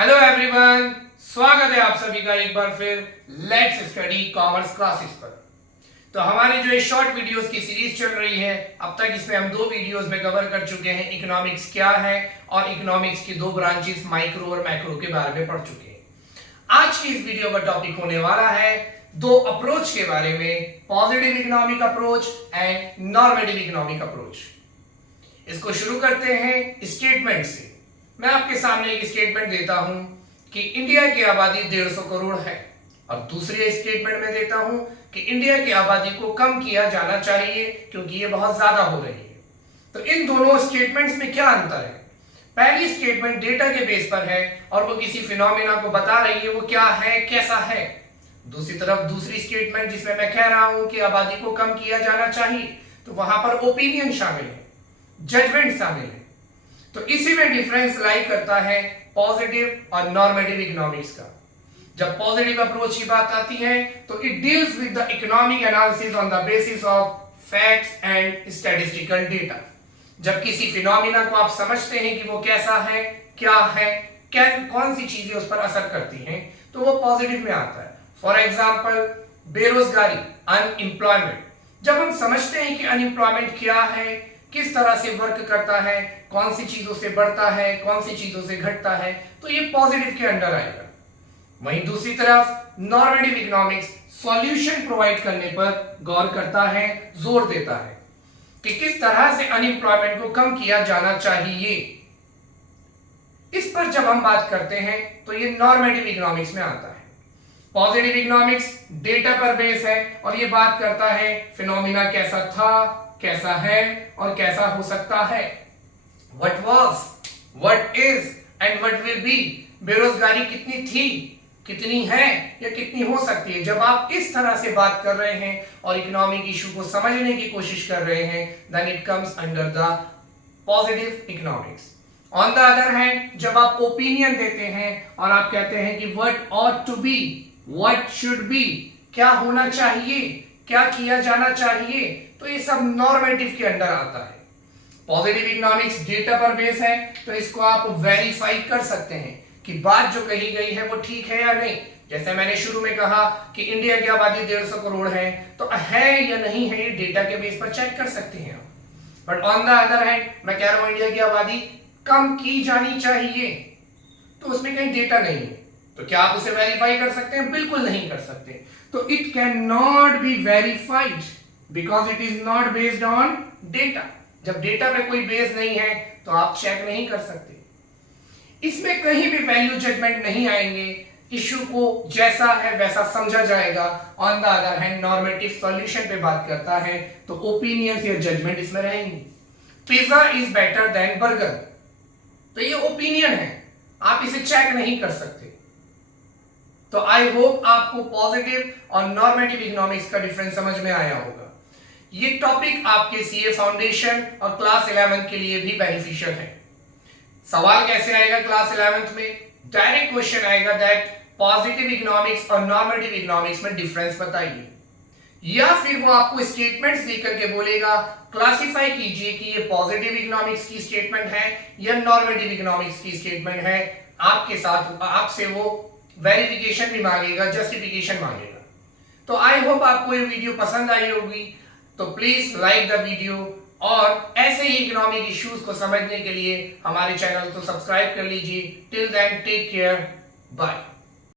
Hello everyone, स्वागत है आप सभी का एक बार फिर लेट्स स्टडी कॉमर्स क्लासेस पर। तो हमारे जो ये शॉर्ट वीडियोस की सीरीज चल रही है, अब तक इसमें हम 2 वीडियोस में कवर कर चुके हैं इकोनॉमिक्स क्या है और इकोनॉमिक्स की 2 ब्रांचेस माइक्रो और मैक्रो के बारे में पढ़ चुके हैं। आज की इस वीडियो का टॉपिक होने वाला है 2 अप्रोच के बारे में, positive economic approach and normative economic approach. इसको शुरू करते हैं स्टेटमेंट से। मैं आपके सामने एक स्टेटमेंट देता हूं कि इंडिया की आबादी 150 करोड़ है और दूसरे स्टेटमेंट में देता हूं कि इंडिया की आबादी को कम किया जाना चाहिए क्योंकि ये बहुत ज्यादा हो रही है। तो इन दोनों स्टेटमेंट्स में क्या अंतर है? पहली स्टेटमेंट डेटा के बेस पर है और वो किसी फिनोमेना को बता रही है वो क्या है, कैसा है। दूसरी तरफ दूसरी स्टेटमेंट जिसमें मैं कह रहा हूं कि आबादी को कम किया जाना चाहिए, तो वहां पर ओपिनियन शामिल है, जजमेंट शामिल है। तो इसी में डिफरेंस लाई करता है पॉजिटिव और नॉर्मेटिव इकोनॉमिक्स का। जब पॉजिटिव अप्रोच की बात आती है तो it deals with the economic analysis on the basis of facts and statistical data. जब किसी फिनोमिना को आप समझते हैं कि वो कैसा है, क्या है, कौन सी चीजें उस पर असर करती हैं, तो वो पॉजिटिव में आता है। फॉर एग्जाम्पल बेरोजगारी, अनएम्प्लॉयमेंट। जब हम समझते हैं कि अनएम्प्लॉयमेंट क्या है, किस तरह से वर्क करता है, कौन सी चीजों से बढ़ता है, कौन सी चीजों से घटता है, तो ये पॉजिटिव के अंडर आएगा। वहीं दूसरी तरफ नॉर्मेटिव इकोनॉमिक्स सॉल्यूशन प्रोवाइड करने पर गौर करता है, जोर देता है कि किस तरह से अनएम्प्लॉयमेंट को कम किया जाना चाहिए। इस पर जब हम बात करते हैं तो ये नॉर्मेटिव इकोनॉमिक्स में आता है। पॉजिटिव इकोनॉमिक्स डेटा पर बेस है और ये बात करता है फिनोमिना कैसा था, कैसा है और कैसा हो सकता है। What was, what is and what will be। बेरोजगारी कितनी थी, कितनी है या कितनी हो सकती है। जब आप इस तरह से बात कर रहे हैं और इकोनॉमिक इशू को समझने की कोशिश कर रहे हैं, then it comes under the positive economics। On the other hand, जब आप ओपिनियन देते हैं और आप कहते हैं कि what ought to be, what should be, क्या होना चाहिए, क्या किया जाना चाहिए, तो ये सब नॉर्मेटिव के अंडर आता है। पॉजिटिव इकोनॉमिक्स डेटा पर बेस है तो इसको आप वेरीफाई कर सकते हैं कि बात जो कही गई है वो ठीक है या नहीं। जैसे मैंने शुरू में कहा कि इंडिया की आबादी 150 करोड़ है, तो है या नहीं है ये डेटा के बेस पर चेक कर सकते हैं आप। But on the other hand मैं कह रहा हूं इंडिया की आबादी कम की जानी चाहिए, तो उसमें कहीं डेटा नहीं है, तो क्या आप उसे वेरीफाई कर सकते हैं? बिल्कुल नहीं कर सकते। तो it can not be verified because it is not based on data. जब डेटा पे कोई बेस नहीं है तो आप चेक नहीं कर सकते। इसमें कहीं भी वैल्यू जजमेंट नहीं आएंगे, इशू को जैसा है वैसा समझा जाएगा। On the other hand normative solution पे बात करता है तो ओपिनियंस या जजमेंट इसमें रहेंगे। Pizza is better than burger, तो ये ओपिनियन है, आप इसे चेक नहीं कर सकते। तो आई होप आपको पॉजिटिव और नॉर्मेटिव इकोनॉमिक्स का डिफरेंस समझ में आया होगा। ये टॉपिक आपके सीए फाउंडेशन और क्लास 11 के लिए भी बेनिफिशियल है। सवाल कैसे आएगा क्लास 11 में? डायरेक्ट क्वेश्चन आएगा दैट पॉजिटिव इकोनॉमिक्स और नॉर्मेटिव इकोनॉमिक्स में डिफरेंस बताइए, या फिर वो आपको स्टेटमेंट्स देकर के बोलेगा क्लासिफाई कीजिए कि ये पॉजिटिव इकोनॉमिक्स की स्टेटमेंट है या नॉर्मेटिव इकोनॉमिक्स की स्टेटमेंट है। आपके साथ आपसे वो वेरिफिकेशन भी मांगेगा, जस्टिफिकेशन मांगेगा। तो आई होप आपको ये वीडियो पसंद आई होगी। तो प्लीज लाइक द वीडियो और ऐसे ही इकोनॉमिक इश्यूज को समझने के लिए हमारे चैनल को सब्सक्राइब कर लीजिए। Till then take care, bye.